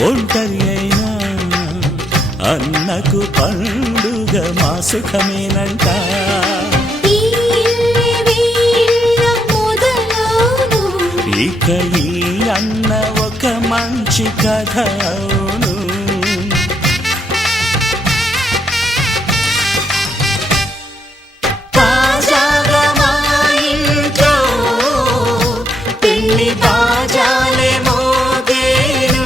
ఒంటరి అయినా అన్నకు పండుగ మా సుఖమేనంట. ఇక ఈ అన్న ఒక మంచి కథ అవును. తాజాగా మా ఇంట్లో పెళ్లి బాజాలే మోగేను.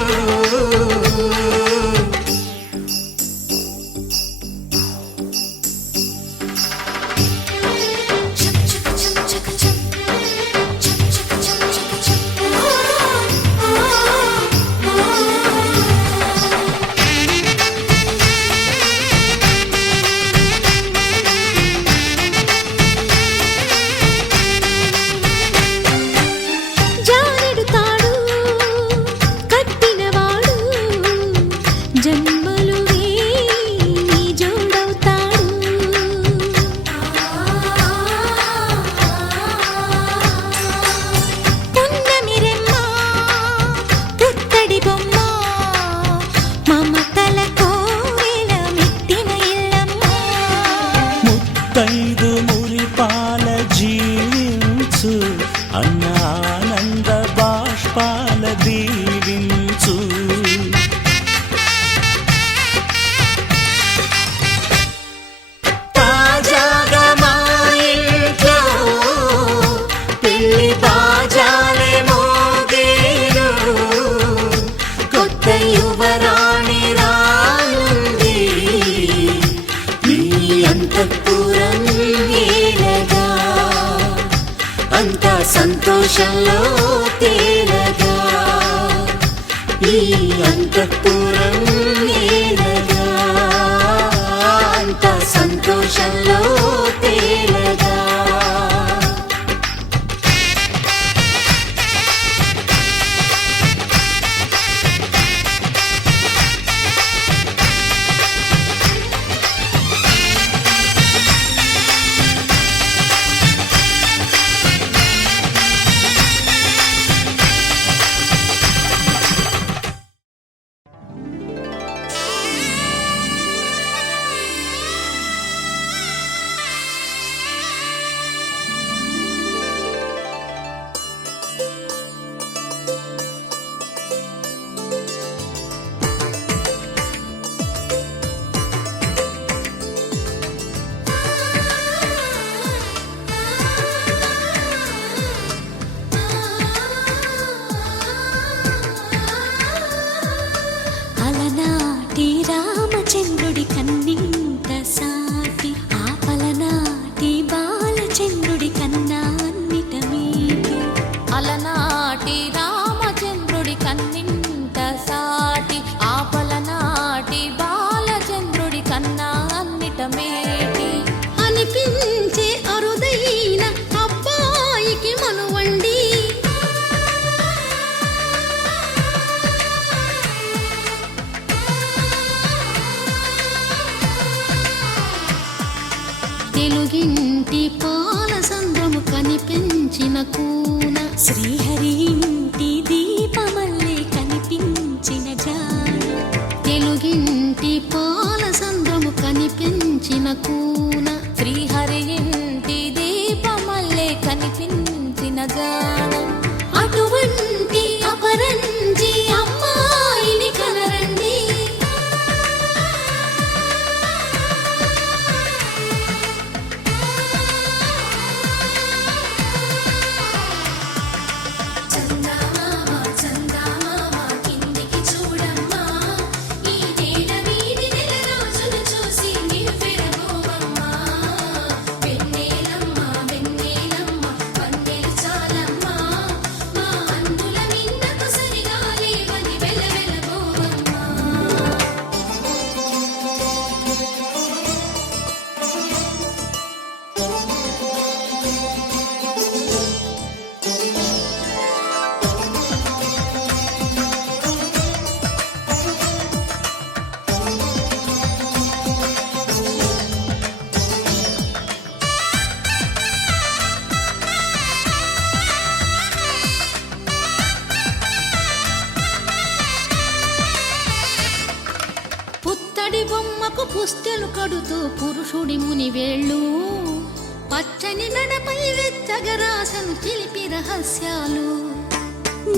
ముత్తైదు మురిపాల జీవించు అన్న ఆనంద బాష్పాల దీవించు. తాజాగా మా ఇంట్లో పెళ్లి బాజాలే మోగేను. కొత్త యువరాణి రానుంది ఈ అంతఃపురం ఏలగా. అంతా సంతోషంలో తేలగా ఈ అంతఃపురం ఏలగా. అంతా సంతోషంలో తేలగా. రామచంద్రుడి కన్నింత సాటి ఆపలనాటి బాలచంద్రుడి కన్నా అన్నిట మీటి. అలనాటి రామచంద్రుడి కన్నింత సాటి ఆపలనాటి బాలచంద్రుడి కన్నా అన్నిట మేటి. అనిపించే అరుదైన అబ్బాయికి మనువండి. తెలుగింటి పాల సంద్రము కనిపించిన కూన శ్రీహరి ఇంటి దీపమల్లే కనిపించిన జాడ. తెలుగింటి పాల సంద్రము కనిపించిన కూన శ్రీహరి ఇంటి దీపమల్లే కనిపించిన జాడ. అటువంటి అపరంజి అమ్మాయిని కనరండి. తడి బొమ్మకు పుస్తెలు కడుతూ పురుషుడి ముని వేళ్ళు పచ్చని మెడపై వెచ్చగరాసను చిలిపి రహస్యాలు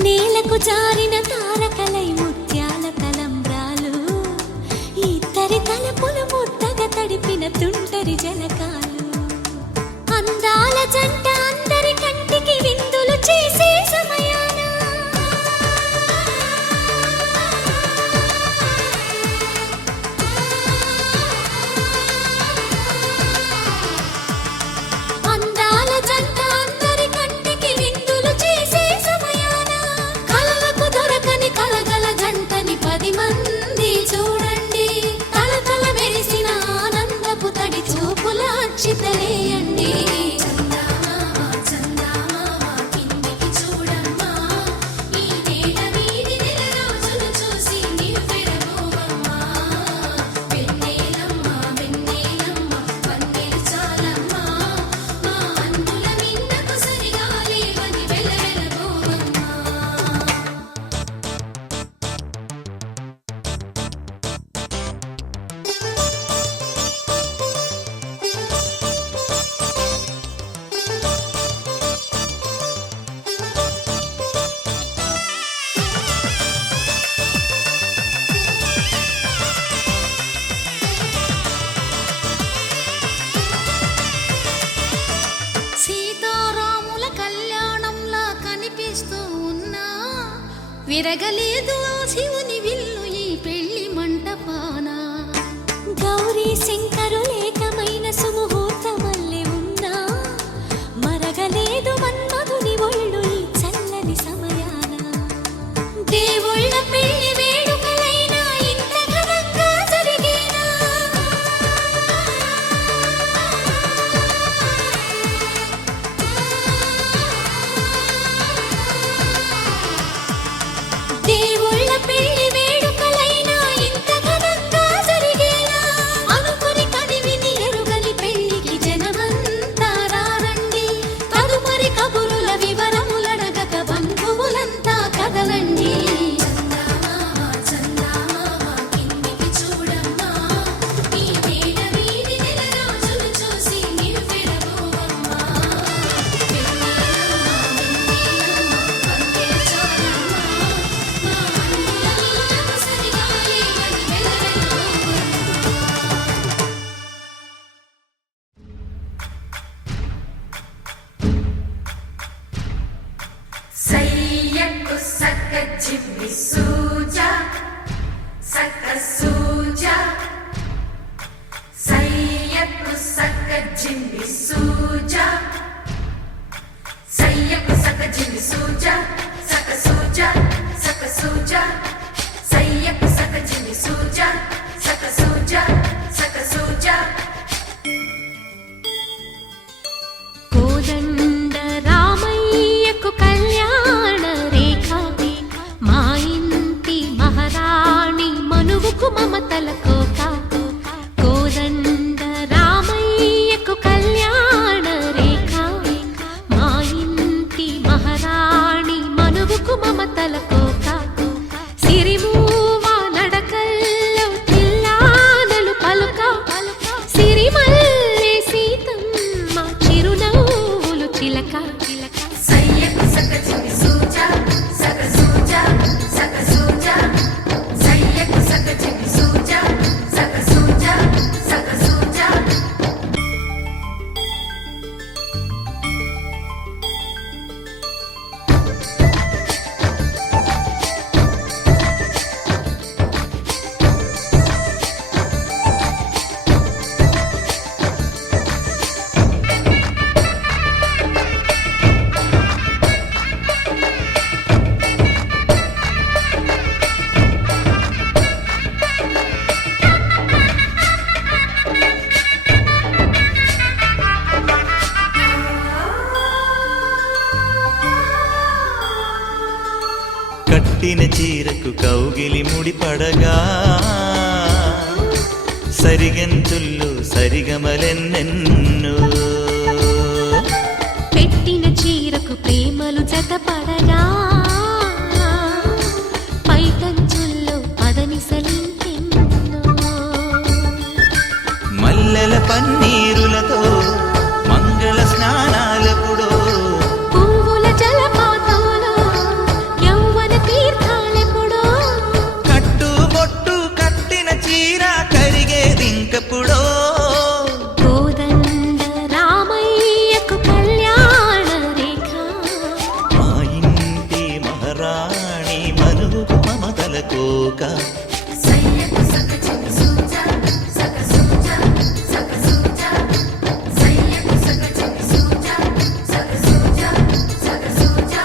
నేలకు జారిన తారకలై ముత్యాల తలంబ్రాలు ఇద్దరి తలపులు ముద్దగా తడిపిన తుంటరి జలకాలు అందాల జంట అందరి కంటికి విందులు చేసే సమయాన అందాల జంట అందరి కంటికి విందులు చేసే సమయాన కలలకు దొరకని కలగల జంటని 10 మంది చూడండి తలతల మెరిసిన ఆనందపు తడి చూపుల అక్షితలేయండి సీతారాముల కళ్యాణంలా కనిపిస్తూ ఉన్నా విరగలేదు ఆ శివుని విల్లు ఈ పెళ్లి మంటపాన గౌరీ శంకరులేకమైన సుముహూర్తమల్లె ఉన్నా మరగలేదు మన్మధుని ఒళ్ళు ఈ చల్లని సమయాన దేవుళ్ళ పెళ్లి వేడుకలైనా ఇంత ఘనంగా జరిగేనా దేవుళ్ళ పెళ్లి వేడుకలైనా ఇంత ఘనంగా జరిగేలా అనుకుని కనివిని ఎరుగని పెళ్లికి జనమంతా రారండి తదుపరి కబురుల వివరములడగక బంధువులంతా కదలండి కిందికి చూడమ్మా ఈ వేడ వీధి నెల రోజులు చూసి నీవు పెరగోవమ్మా సయ్యకు సక్క జిమ్మి సూజా సక్క సూజా సయ్యకు సక్క జిమ్మి సూజా సయ్యకు సక్క జిమ్మి సూజా సక్క సూజా సక్క సూజా సయ్యకు సక్క జిమ్మి సూజా సక్క సూజా సక్క సూజా కోదండ రామయ్యకు కళ్యాణ రేఖ మా ఇంటి మహారాణి మనువుకు మమతల కోక కోదండ రామయ్యకు కళ్యాణ రేఖ మా ఇంటి మహారాణి మనువుకు మమతల కోక సిరిమూవ నడకల్లో తిల్లానలు పలుక సిరిమల్లె సీతమ్మ చిరునవ్వులు చిలక సయ్యకు సక్క జిమ్మి సూజా సక్క సూజా సక్క సూజా సయ్యకు సక్క జిమ్మి సూజా సక్క సూజా సక్క సూజా కట్టిన చీరకు కౌగిలి ముడిపడగా సరిగంతుల్లో సరిగమలెన్నెన్నో పెట్టిన చీరకు ప్రేమలు జతపడగా పైటంచుల్లో పదనిసలింకెన్నో సయ్యకు సక చిన్ని సూజా సక సూజా సక సూజా సయ్యకు సక చిన్ని సూజా సక సూజా సక సూజా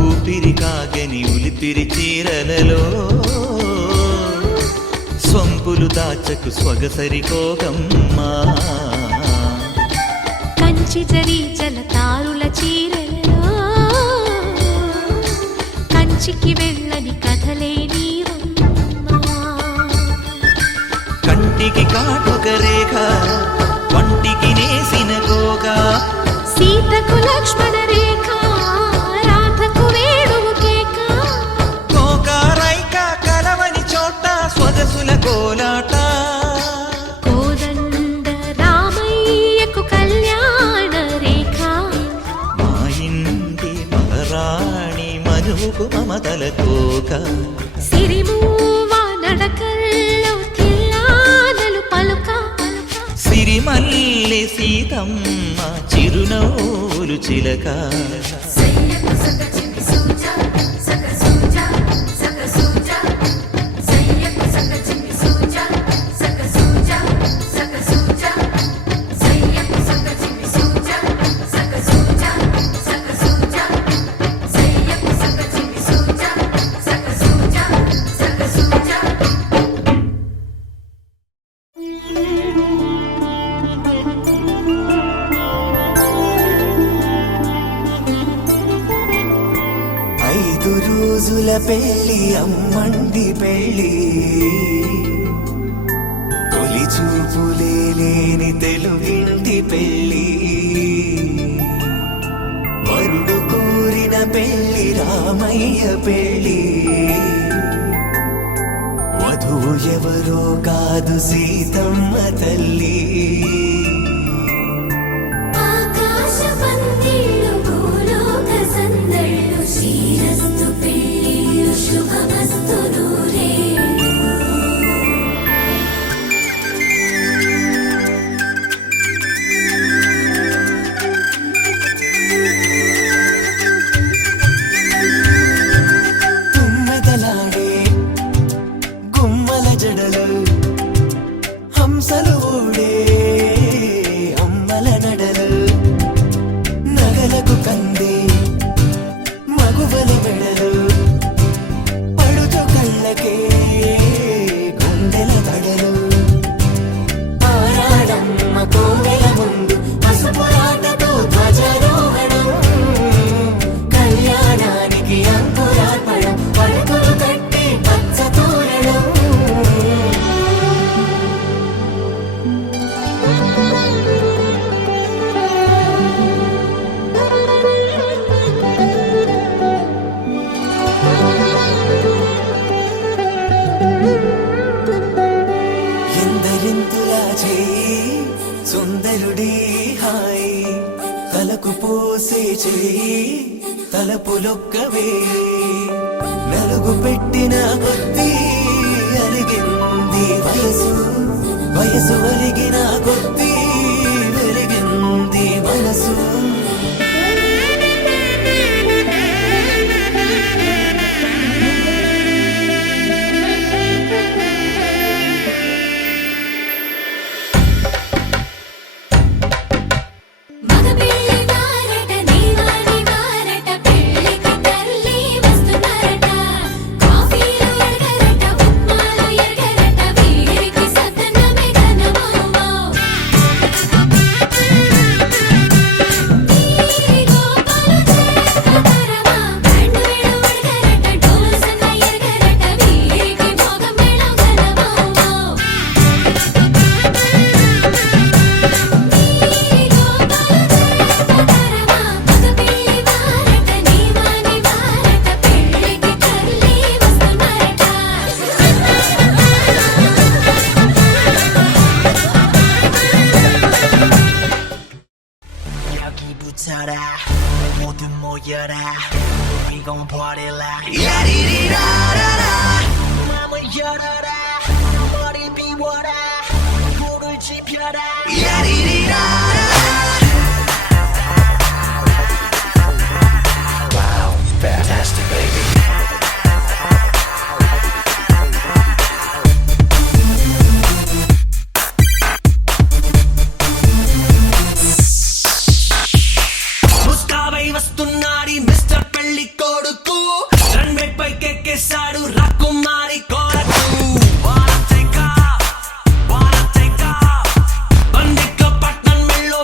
ఊపిరి కాగని ఉలిపిరి చీరలలో సొంపులు దాచకు స్వగసరి కోగమ్మా కంచి జరి జలతారుల చీరలలో కంచికి వెళ్ళని కథలే నీవమ్మా కంటికి కాటుక రేఖ వంటికి నేసిన కోగా సీతకు లక్ష్మణ రేఖ రాధకు వేణువు కేక కోకారైక కలవని చోట స్వదసుల కోలాట కోదండ రామయ్యకు కళ్యాణ రేఖ మా ఇంటి మహారాణి మనువుకు మమతల కోక సిరిమూవ నడకల్లో తిల్లానలు పలుక సిరిమల్లె సీతమ్మ చిరునవ్వులు చిలక సయ్యకు సక చిన్ని సూజా సక సూజా సక సూజా సయ్యకు సక చిన్ని సూజా సక సూజా సక సూజా సయ్యకు సక చిన్ని సూజా సక సూజా సక సూజా సయ్యకు సక చిన్ని సూజా సక సూజా సక సూజా ఐదు రోజుల పెళ్లి అమ్మండి పెళ్లి తొలి చూపులే లేని తెలుగింటి పెళ్లి వరుడు కోరిన పెళ్లి రామయ్య పెళ్లి వధువు ఎవరో కాదు సీతమ్మ తల్లి ఆకాశ పందిళ్ళు భూలోక సందళ్ళు శ్రీరస్తు పెళ్ళిళ్ళు శుభమస్తు నూరేళ్ళు తుమ్మెదలాడే గుమ్మల జడలు హంసలు ఊడే అమ్మల నడలు నగలకు కంది మగువల మెడలు పడుచు కళ్ళకే గుండెల తడలు ఆరాడమ్మ కోవెల ముందు పసుపురాటతో ధ్వజారోహణం కళ్యాణానికి అంకురార్పణం పడకలు కట్టి పచ్చ తోరణం ఎందరింతులా చేయి సుందరుడి హాయి తలకు పోసే చేయి తలపులొక్కవే నలుగు పెట్టిన కొద్దీ అరిగింది వయసు వయసు ఒరిగిన కొద్దీ వెలిగింది మనసు మగ పెళ్ళి వారట నీవాని వారట పెళ్ళికి తల్లి వస్తున్నారట కాఫీలు ఎరగరట ఉప్మాలు ఎరగరట వీరికి సతనమే ఘనమోమో 붙어라 모두 모여라 We gon' party like 야리리라라라 맘을 열어라 머리 비워라 불을 지펴라 야리리라라라 Wow, fantastic baby వస్తున్నాడి mister పెళ్లి కొడుకు రన్వే పైకెక్కేశాడు రాకుమారి కొరకు బందిక పట్నం మెళ్ళో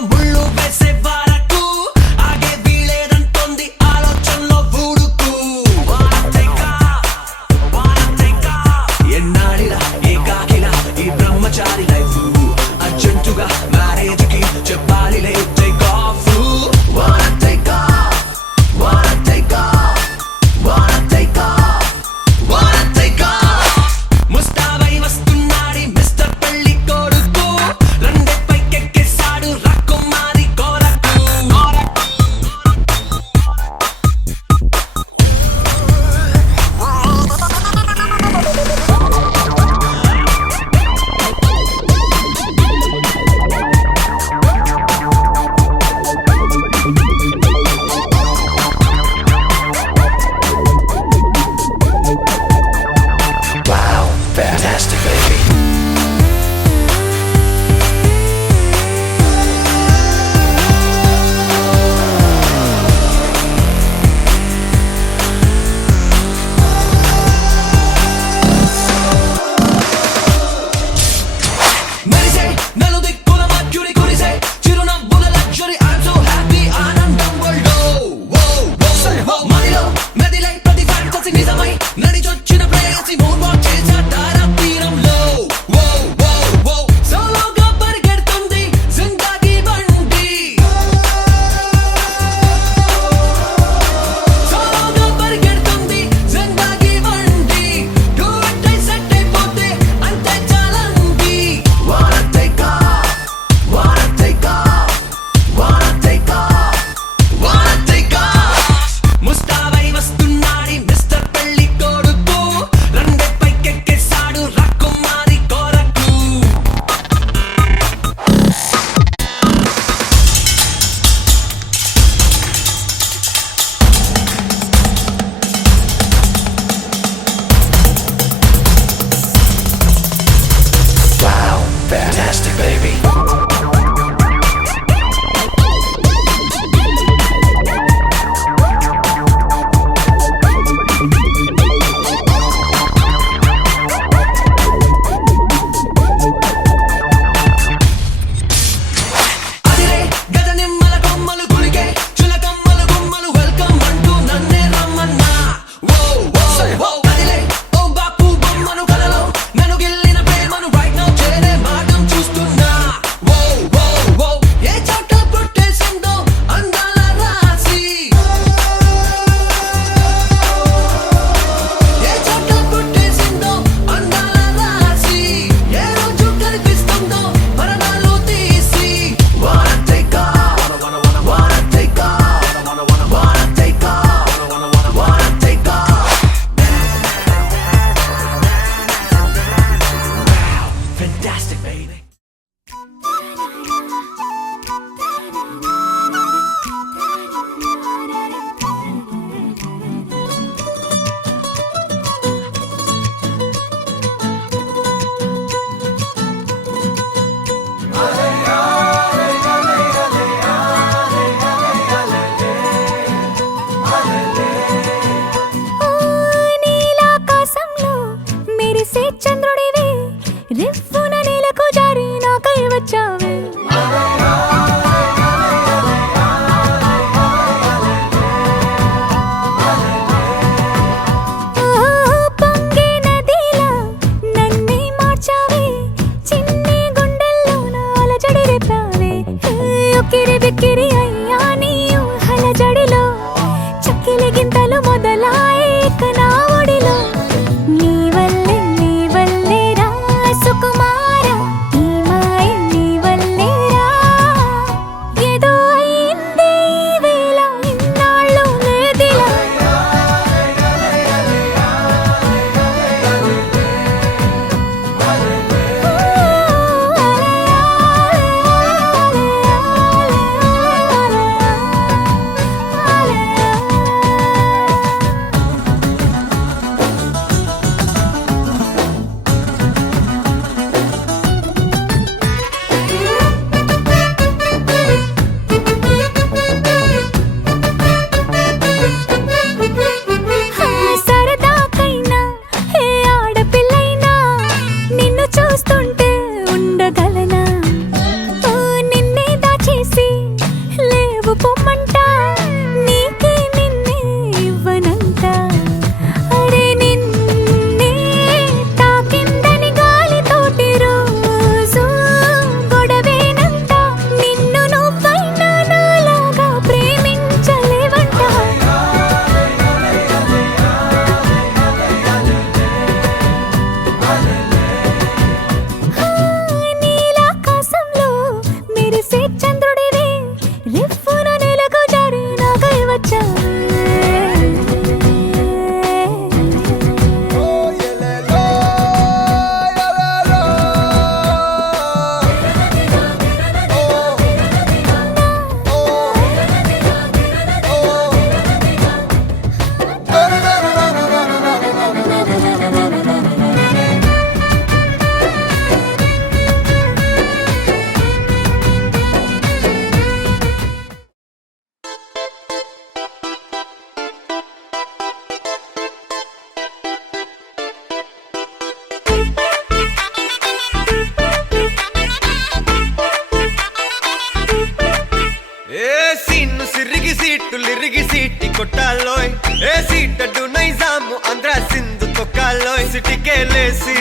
సిరిగి సీటులిరిగి సీటి కొట్టాలోయ్ ఏ సీటడు నైజాము ఆంధ్ర సింధు తొక్కాలోయ్ సిటీకేలేసి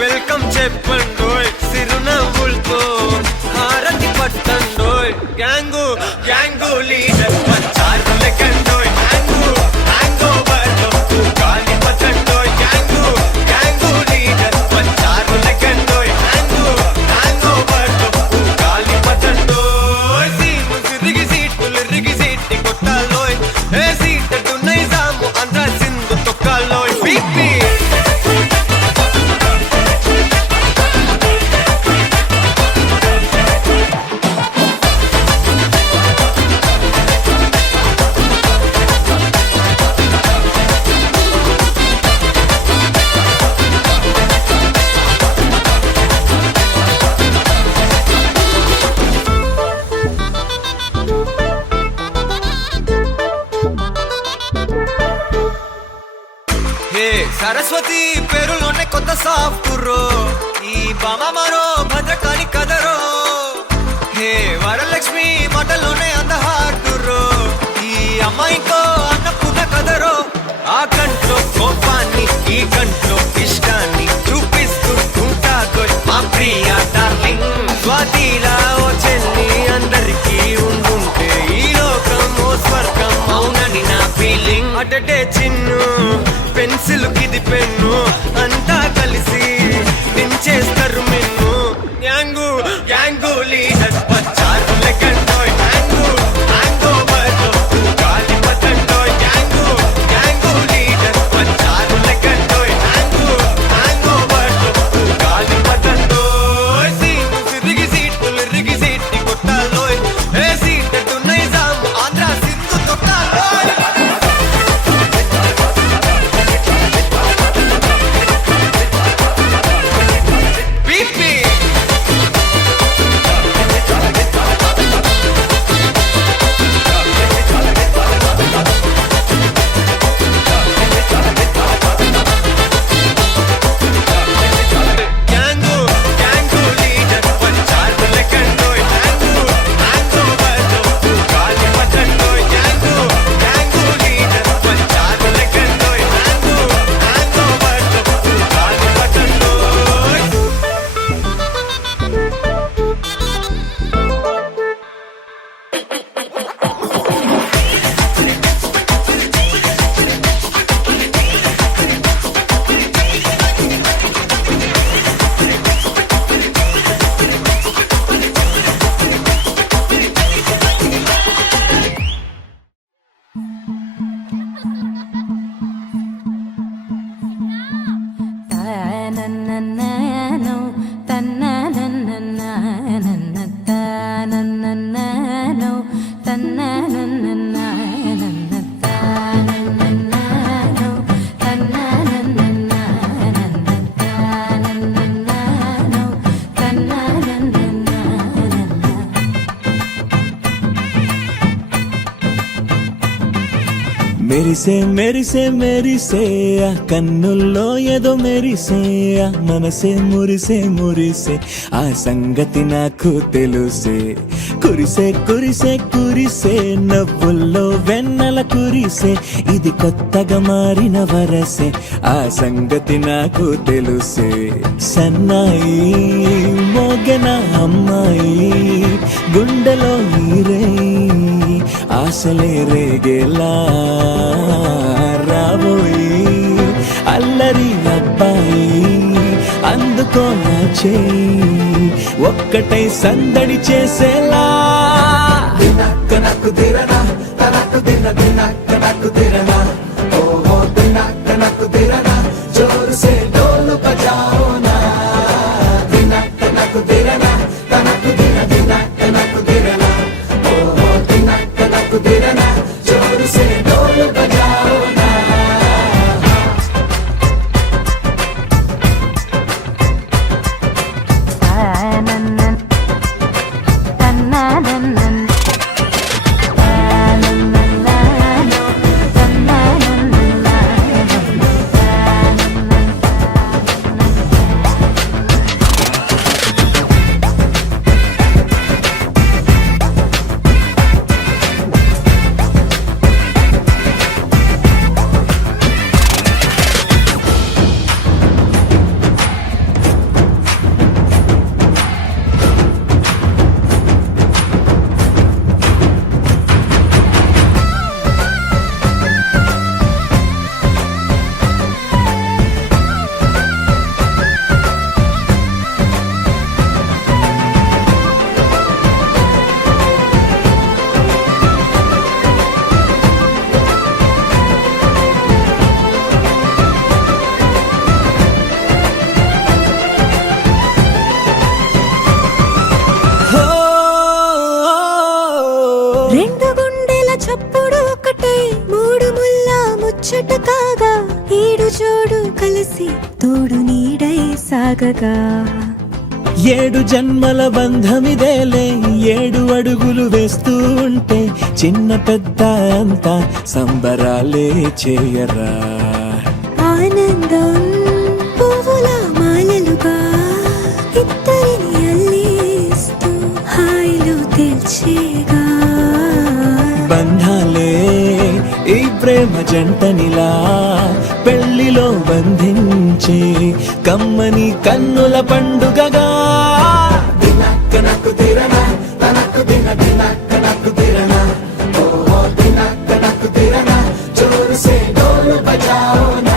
వెల్కమ్ చెప్పండోయ్ సిరునవ్వులతో హారతి పట్టండోయ్ గ్యాంగు గ్యాంగు లీడర్ పంచారు లెక్కండోయ్ హ్యాంగు హ్యాంగ్ ఓవర్లో గాలి పట్టండోయ్ గ్యాంగు గ్యాంగు లీడర్ పంచారు లెక్కండోయ్ హ్యాంగు హ్యాంగ్ ఓవర్లో గాలి పట్టండోయ్ సీము సిరిగి సీటులిరిగి సీటి కొట్టాలోయ్ ఏ సీటడు నైజాము ఆంధ్ర సింధు తొక్కాలోయ్ బీపీ సరస్వతి పేరులోనే కొత్త సాఫ్ట్ రో ఈ బామ మరో భద్రకాళి కదరో హే వరలక్ష్మి మాటలోనే అందహార్డు రో ఈ అమ్మాయికో అన్నపూర్ణ కదరో ఆ కంట్లో కోపాన్ని ఈ కంట్లో ఇష్టాన్ని చూపిస్తూ ఉంటాగో మా ప్రియ డార్లింగ్ స్వాతిలా ఓ చెల్లి అందరికీ ఉండుంటే ఈ లోకం ఓ స్వర్గం అవునని నా ఫీలింగ్ అటటే చిన్ను పెన్సిల్ కిది పెన్ను అంతా కలిసి దించేస్తారు మిన్ను గ్యాంగు గ్యాంగు లీడర్ పచ్చారు లెక్కండోయ్ హ్యాంగు హ్యాంగ్ ఓవర్లో గాలి పట్టండోయ్ గ్యాంగు గ్యాంగు లీడర్ పచ్చారు లెక్కండోయ్ హ్యాంగు హ్యాంగ్ ఓవర్లో గాలి పట్టండోయ్ సీము సిరిగి సీటులిరిగి సీటి కొట్టాలోయ్ ఏ సీటడు నైజాము ఆంధ్ర సింధు తొక్కాలోయ్ బీపీ గ్యాంగు గ్యాంగు లీడర్ పంచారు లెక్కండోయ్ హ్యాంగు హ్యాంగ్ ఓవర్లో గాలి పట్టండోయ్ గ్యాంగు గ్యాంగు లీడర్ పంచారు లెక్కండోయ్ హ్యాంగు హ్యాంగ్ ఓవర్లో గాలి పట్టండోయ్ తనననననో, తనననననన, తనననననో, తనననననన, తనననననో, తనననననన, తనననననో, తనననననన. మెరిసే మెరిసే మెరిసే ఆ కన్నుల్లో ఏదో మెరిసే ఆ మనసే మురిసే మురిసే ఆ సంగతి నాకు తెలుసే కురిసే కురిసే కురిసే నవ్వుల్లో వెన్నెల కురిసే ఇది కొత్తగా మారిన వరసే ఆ సంగతి నాకు తెలుసే సన్నాయి మోగెన అమ్మాయి గుండెలో ఈరే ఆశలే రేగేలా రాబోయి అల్లరి అబ్బాయి అందుకో నా చేయి ఒక్కటై సందడి చేసేలా దినక్క నాకు దిరనా తనకు దిన దినక్క నాకు దిరనా ఓహో దినక్క నాకు దిరనా జోరు సే డోలు బజాओ నా దినక్క నాకు దిరనా తనకు దిన దినక్క నాకు దిరనా ఓహో దినక్క నాకు దిరనా జోరు సే డోలు బజాओ నా తననననన, తననననన, చప్పుడు ఒకటై మూడు ముల్ల ముచ్చట కాగా ఈడు జోడు కలిసి తోడు నీడై సాగగా 7 జన్మల బంధమిదేలే 7 అడుగులు వేస్తూ ఉంటే చిన్న పెద్ద అంతా సంబరాలే చేయరా ఆనందం పువ్వుల మాలలుగా ఇద్దరిని అల్లేస్తూ హాయిలో తెల్చేగా బంధాలే ఈ ప్రేమ జంటనిలా పెళ్లిలో బంధించే కమ్మని కన్నుల పండుగగా దినక్కనకు తిరనా తనకు దిన దినక్కనకు తిరనా ఓ దినక్కనకు తిరనా జోరు సే డోలు బజాओ నా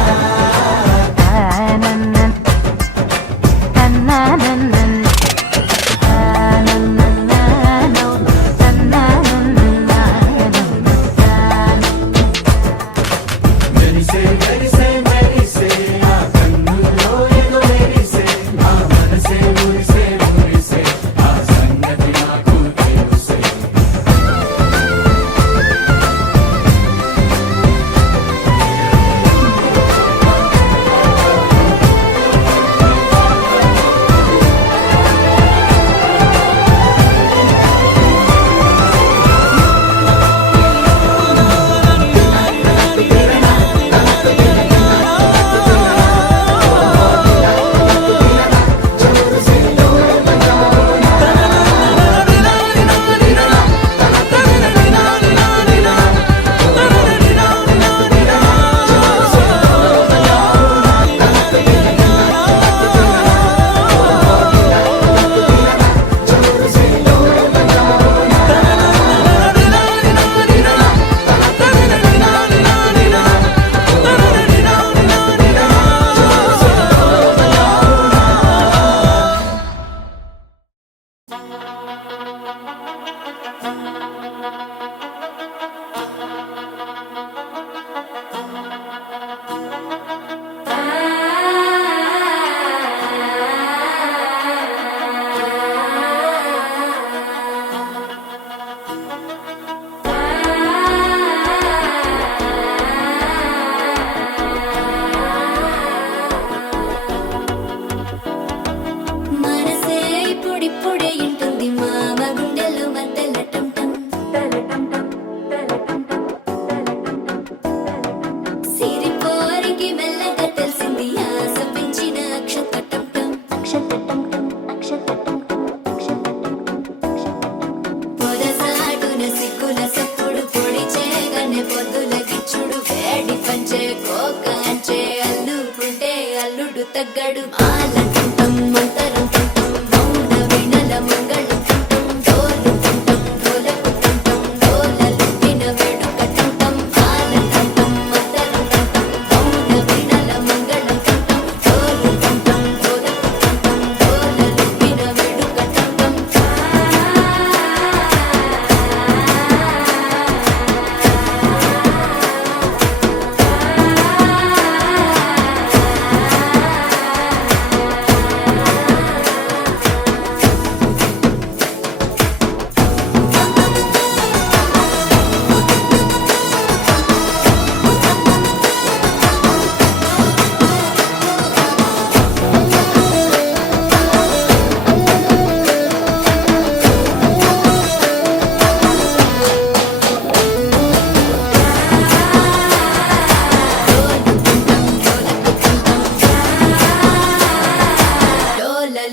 తగ్గడు ఆలంటం మంతరం తంతం మౌన వినల మంగళం తంతం డోలు తంతం డోలకు తంతం డోలలు విన వేడుక తంతం ఆలంటం మంతరం తంతం మౌన వినల మంగళం తంతం డోలు తంతం డోలకు తంతం డోలలు విన వేడుక తంతం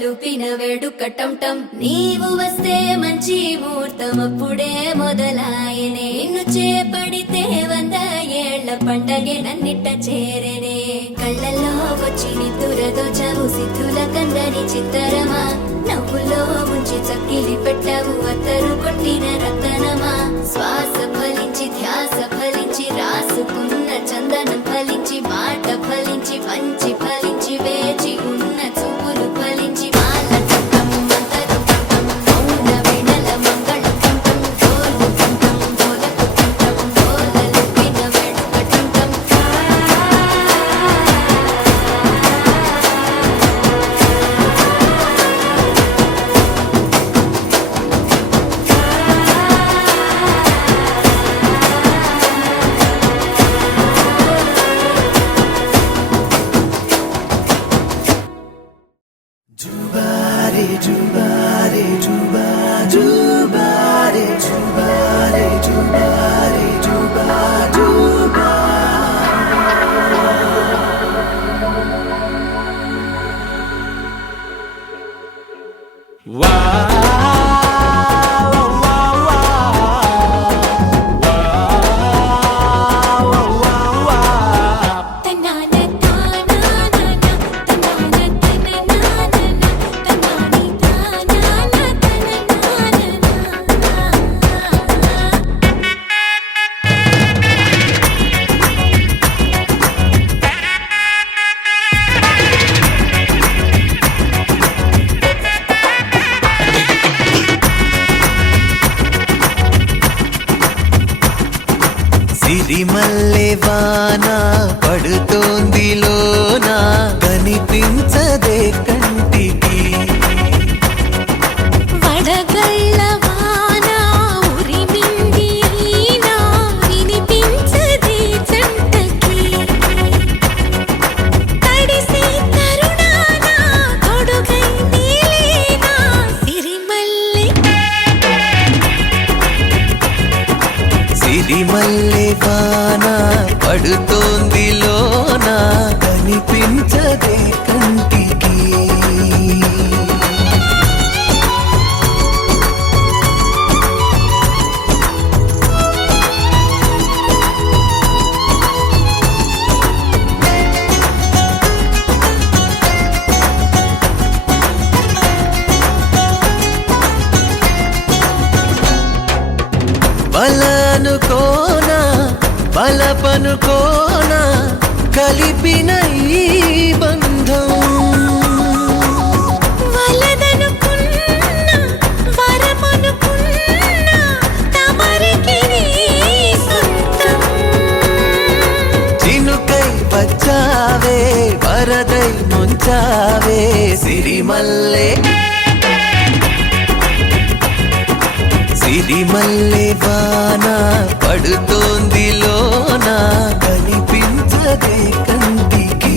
లూపిన వేడుక టంటం నీవు వస్తే మంచి ముహూర్తం అప్పుడే మొదలాయనే నిన్ను చేపడితే 100 ఏళ్ల పండగే నన్నిట్ట చేరేనే కళ్ళల్లో వచ్చి నిద్దురతో చవు సిద్ధుల కందని చిత్తరమా నవ్వులో ముంచి చక్కిలి పెట్టావు అత్తరు కొట్టిన రతనమా శ్వాస ఫలించి ధ్యాస ఫలించి రాసుకున్న చందనం ఫలించి మాట ఫలించి పంచి ఫలించి వేచి ఉన్న చూపులు ఫలించి మాల తంతం మంతరం తంతం మౌన వినల మంగళం తంతం డోలు తంతం డోలకు తంతం డోలలు విన వేడుక తంతం సిరిమల్లె వాన పడుతోంది లోన కనిపించదే కంటికి వడగళ్ళ వాన ఉరిమింది అయినా వినిపించదే జంటకి తడిసి తరుణాన తొడుగై నీలేనా సిరిమల్లె సిరిమల్లె వాన పడుతోంది లోన కనిపించదే కంటికి బలనుకోనా బలపనుకోనా కలిపిన ఈ బంధం వలదనుకున్నా వరమనుకున్నా తమరికి నీ సొంతం చినుకై వచ్చావే వరదై ముంచావే సిరిమల్లె సిరిమల్లె వాన పడుతోంది లోన కనిపించదే కంటికి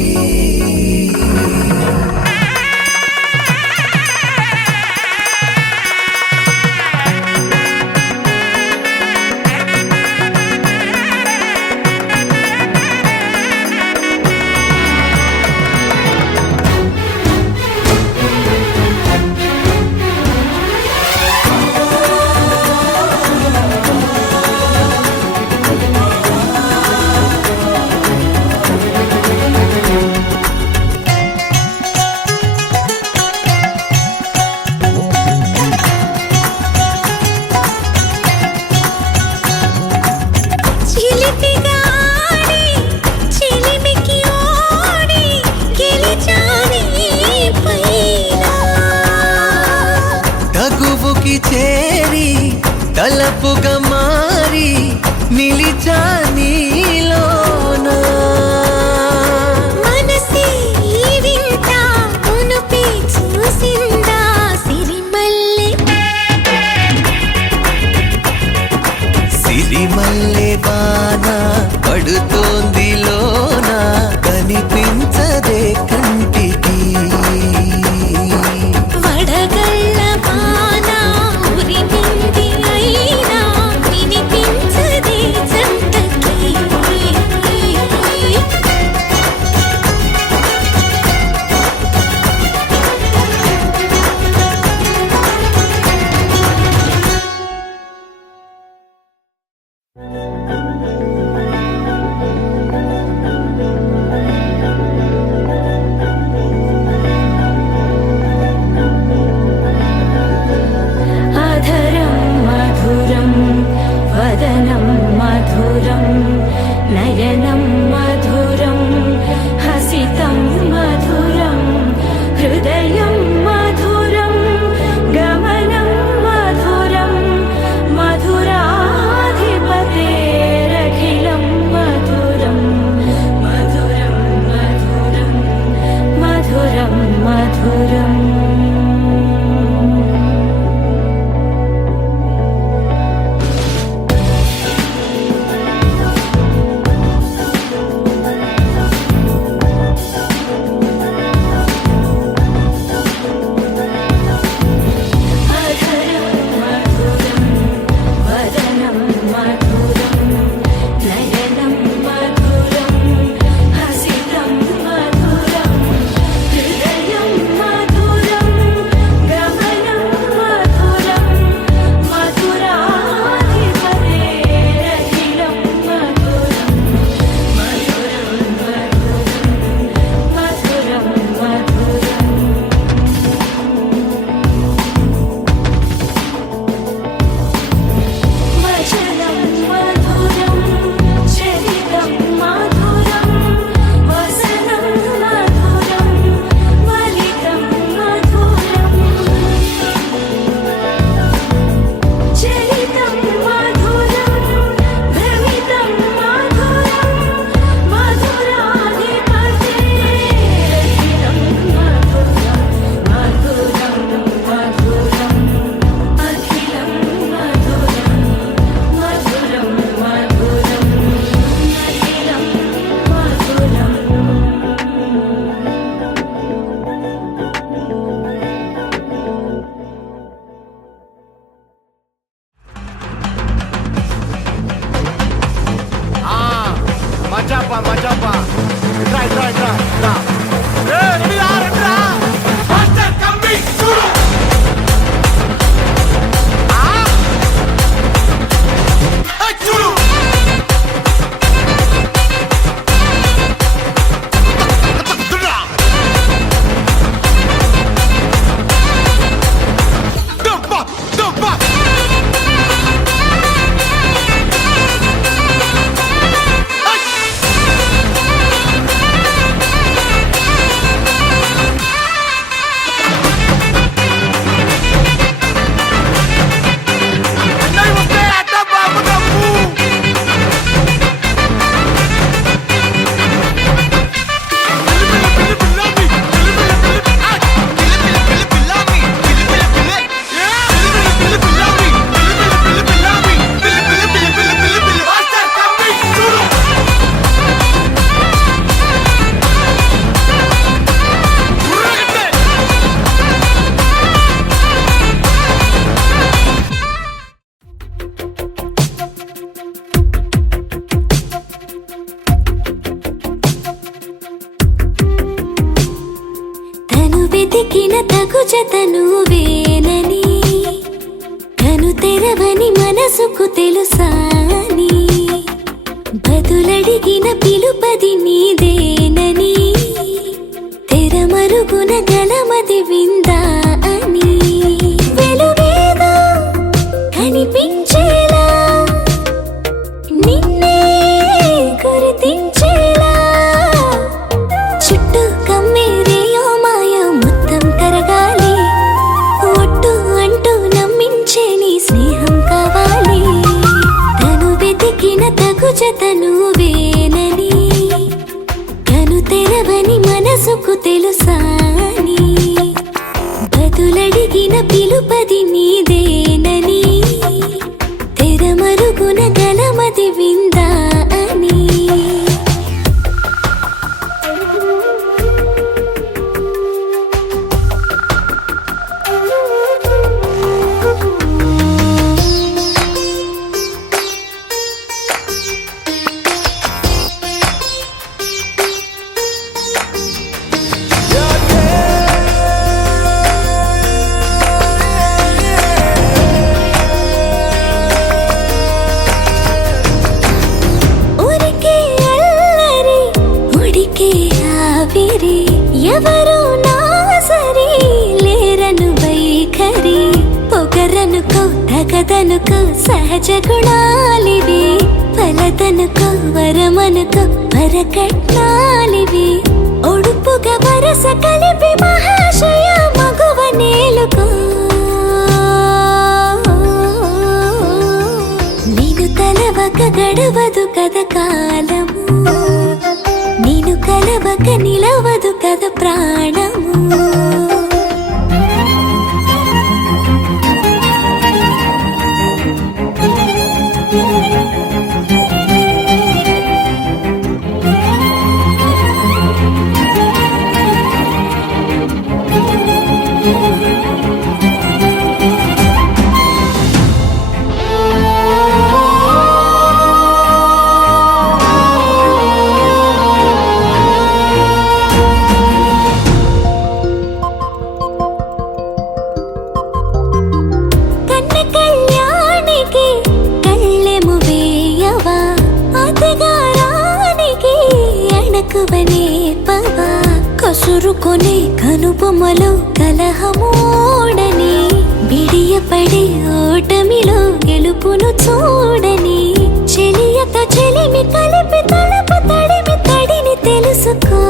చిలిపిగా ఆడి చిలిమికి ఓడి గెలిచాని పైన తగువుకి చేరి తలపుగా మారి నిలిచా నీలోన మనసే ఈ వింత మునుపే చూసిందా సిరిమల్లె సిరిమల్లె వాన పడుతోంది లోన కనిపించదే కంటికి వడగళ్ళ వాన ఉరిమింది అయినా వినిపించదే జంటకి अधरं मधुरं वदनं मधुरं नयनं मधुरं हसितं मधुरं हृदयं मधुरं गमनं मधुरं मधुराधिपतेरखिलं వెతికిన తగు జతను వేనని కను తెరవని మనసుకు తెలుసాని బదులడిగిన పిలుపది నీదేనని తెరమరుగున గలమది విందా అని వెలుగేదో కనిపించేలా నిన్నే గుర్తించేలా చుట్టూ కమ్మేరేయో మాయో మొత్తం కరగాలి ఒట్టు అంటూ నమ్మించే నీ స్నేహం కావాలి తను వెతికిన తగు జతను వేనని కను తెరవని మనసుకు తెలుసాని బదులడిగిన పిలుపది నీదేనని తెరమరుగున గలమది విందా అని ఎవరు నా సరి లేరను వైఖరి పొగరనుకో తగదనుకో సహజ గుణాలివి ఫలదనుకో వరమనుకో వరకట్నాలివి ఒడుపుగా వరస కలిపి మహాశయ మగువ నేలుకో నేను తలవక గడవదు కథ కాలము నేను కలవక నిలవదు కథ ప్రాణము కసురుకొనే కనుబొమ్మలో కలహమోడని బిడియపడే ఓటమిలో గెలుపును చూడని చెలియతో చెలిమి కలిపి తలపు తడిమి తడిని తెలుసుకో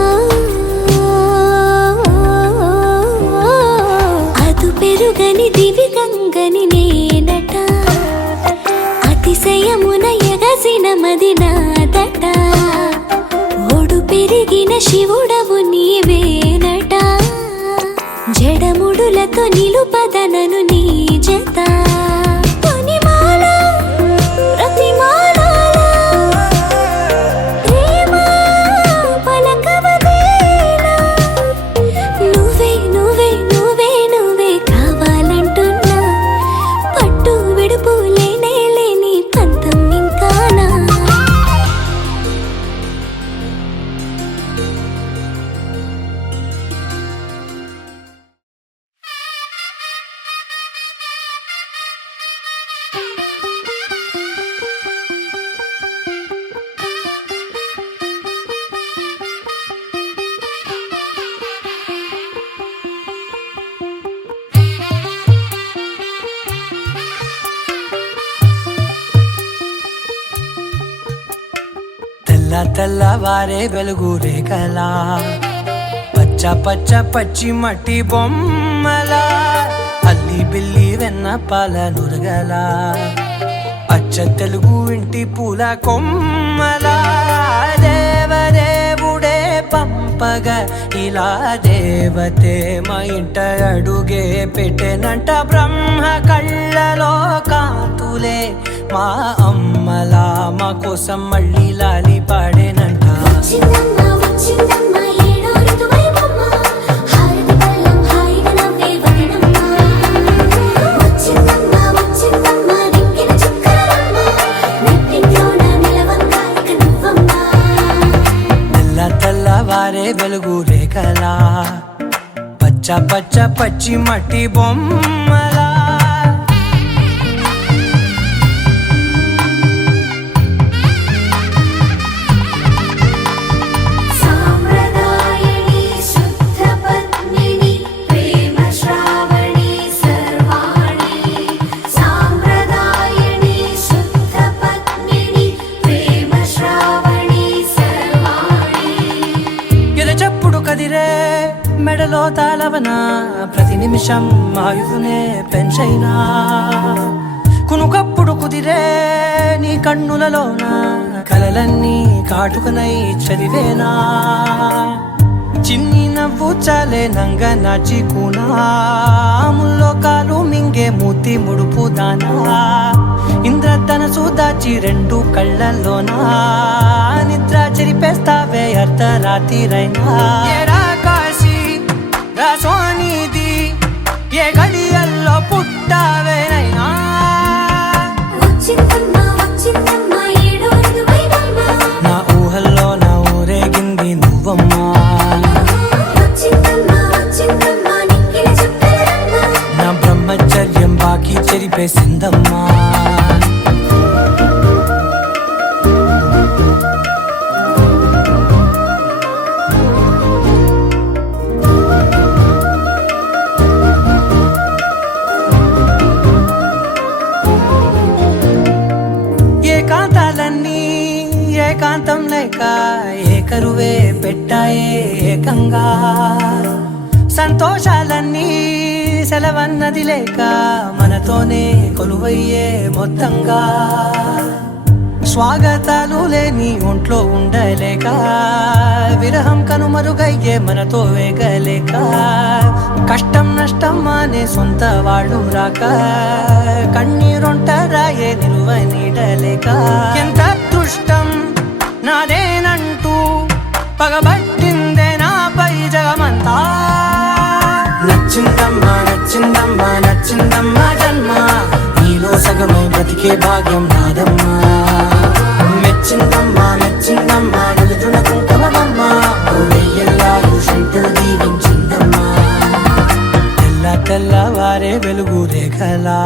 అదు పెరుగని దివి గంగని నేనట అతిశయమున ఎగసిన మది నాదట పెరిగిన శివుడవు నీవేనట జడముడులతో నిలుపదనను నీ జత కొనిమాల ప్రతిమాలలో ప్రేమ పలకవదేలా నువ్వే నువ్వే నువ్వే నువ్వే కావాలంటున్నా పట్టు విడుపు లేనే లేని పంతం ఇంకానా తెల్ల తెల్లవారే వెలుగు రేఖలా పచ్చ పచ్చ పచ్చి మట్టి బొమ్మలా అల్లి బిల్లి వెన్న పాల నురగలా అచ్చ తెలుగు ఇంటి పూల కొమ్మలా దేవదేవుడే పంపగా ఇలా దేవతే మా ఇంట అడుగే పెట్టెనంట బ్రహ్మ కళ్ళలో కాంతులే మా అమ్మలా మా కోసం మళ్ళీ లాలి పాడేనంట వచ్చిందమ్మ వచ్చిందమ్మ ఏడో ఋతువైవమ్మ హారతి పళ్ళం హాయిగా నవ్వే వదనమ్మ వచ్చిందమ్మ వచ్చిందమ్మ దిక్కిన చుక్కలమ్మ నెట్టింట్లోన నిలవంగా ఇక నువ్వమ్మ తెల్ల తెల్లవారే వెలుగు రేఖలా పచ్చ పచ్చ పచ్చి మట్టి బొమ్మలా సాంప్రదాయని శుద్ధ పద్మిని ప్రేమ శ్రావణి సర్వాణి సాంప్రదాయని శుద్ధ పద్మిని ప్రేమ శ్రావణి సర్వాణి ఎరచప్పుడు కదిరే మెడలో తాళవన ప్రతి నిమిషం ఆయువునే పెంచైనా కునుకప్పుడు కుదిరే నీ కన్నులలోన కలలన్నీ కాటుకనై చదివేనా చిన్ని నవ్వు చాలే నంగ నాచి ముల్లోకాలు మింగే మూతి ముడుపు దానా ఇంద్రధనసు దాచి రెండు కళ్ళల్లోనా నిద్ర చెరిపేస్తావే అర్ధరాత్రిరైనా ఏరా కాశీ రాసోనిది ఏ గడియల్లో పుట్టావేనైనా వచ్చిందమ్మ వచ్చిందమ్మ ఏడో ఋతువైవమ్మ నా ఊహల్లో నా ఊరేగింది నువ్వమ్మా వచ్చిందమ్మ వచ్చిందమ్మ నిక్కిన చుక్కలమ్మ నా బ్రహ్మచర్యం బాకీ చెరిపేసిందమ్మా ఏకాంతాలన్నీ ఏకాంతం లేక ఏకరువే పెట్టాయే ఏకంగా సంతోషాలన్నీ సెలవన్నది లేక మనతోనే కొలువయ్యే మొత్తంగా స్వాగతాలు లేని ఒంట్లో ఉండలేక విరహం కనుమరుగయ్యే మనతో వేగలేక కష్టం నష్టం అనే సొంత వాళ్ళు రాక కన్నీరొంటరాయే నిలువ నీడలేక ఎంత అదృష్టం నాదేనంటూ పగబట్టిందే నాపై జగమంతా నచ్చిందమ్మా నచ్చిందమ్మా నచ్చిందమ్మా జన్మ నీలో సగమై బ్రతికే భాగ్యం నాదమ్మా మెచ్చిందమ్మా మెచ్చిందమ్మా నిలుతున్న కుంకుమమ్మా వెయ్యల్లాలు శంకరు దీవించిందమ్మా తెల్ల తెల్లవారే వెలుగు రేఖలా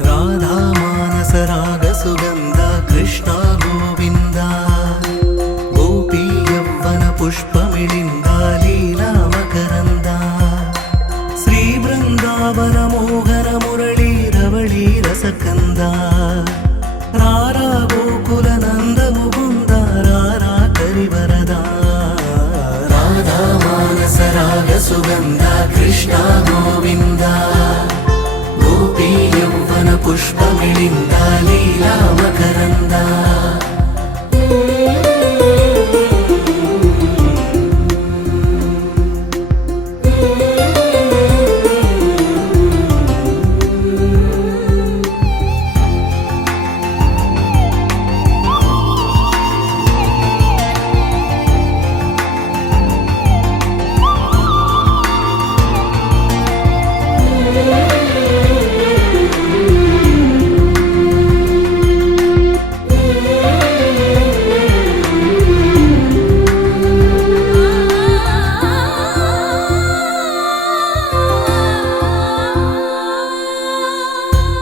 राधा मानस राग सुगंध कृष्ण गोविंद गोपी यौवन पुष्पमिलिंद लीला मकरंद श्री वृंदावन मोहन मुरली रवळी रसकंद रारा गोकुल नंद मुकुंद रारा करिवरदा राधा मानस राग सुगंध कृष्ण गोविंद गोपी यौवन पुष्पमिलिंद लीला मकरंद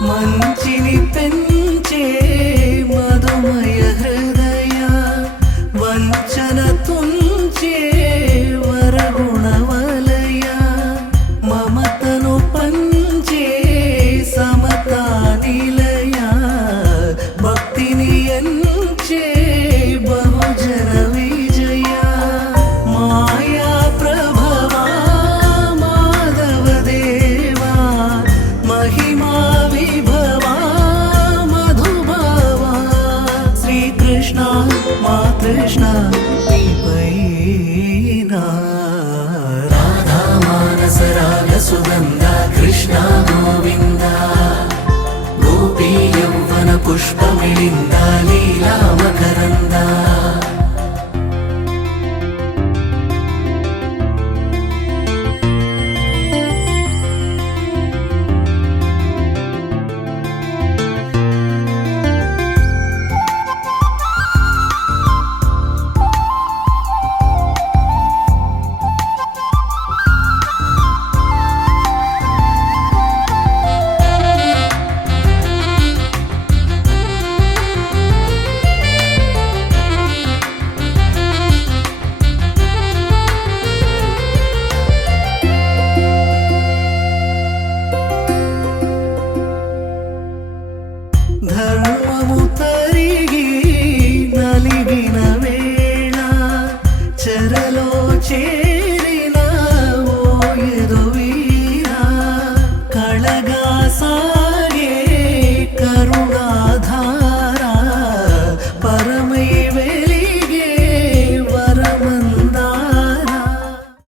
మంచిని పెంచే మధుమయ హృదయ వంచన తుంచే వరగుణవలయ మమతను పంచే సమతా నిలయ భక్తిని ఎంచే బహుజన విజయ మాయా ప్రభవా మాధవ దేవా మహిమా విభవా మధుభావా శ్రీకృష్ణ మా కృష్ణ నీపైనా రాధా మానస రాగ సుగంధ కృష్ణ గోవింద గోపీ యౌవన పుష్పమిళింద లీలా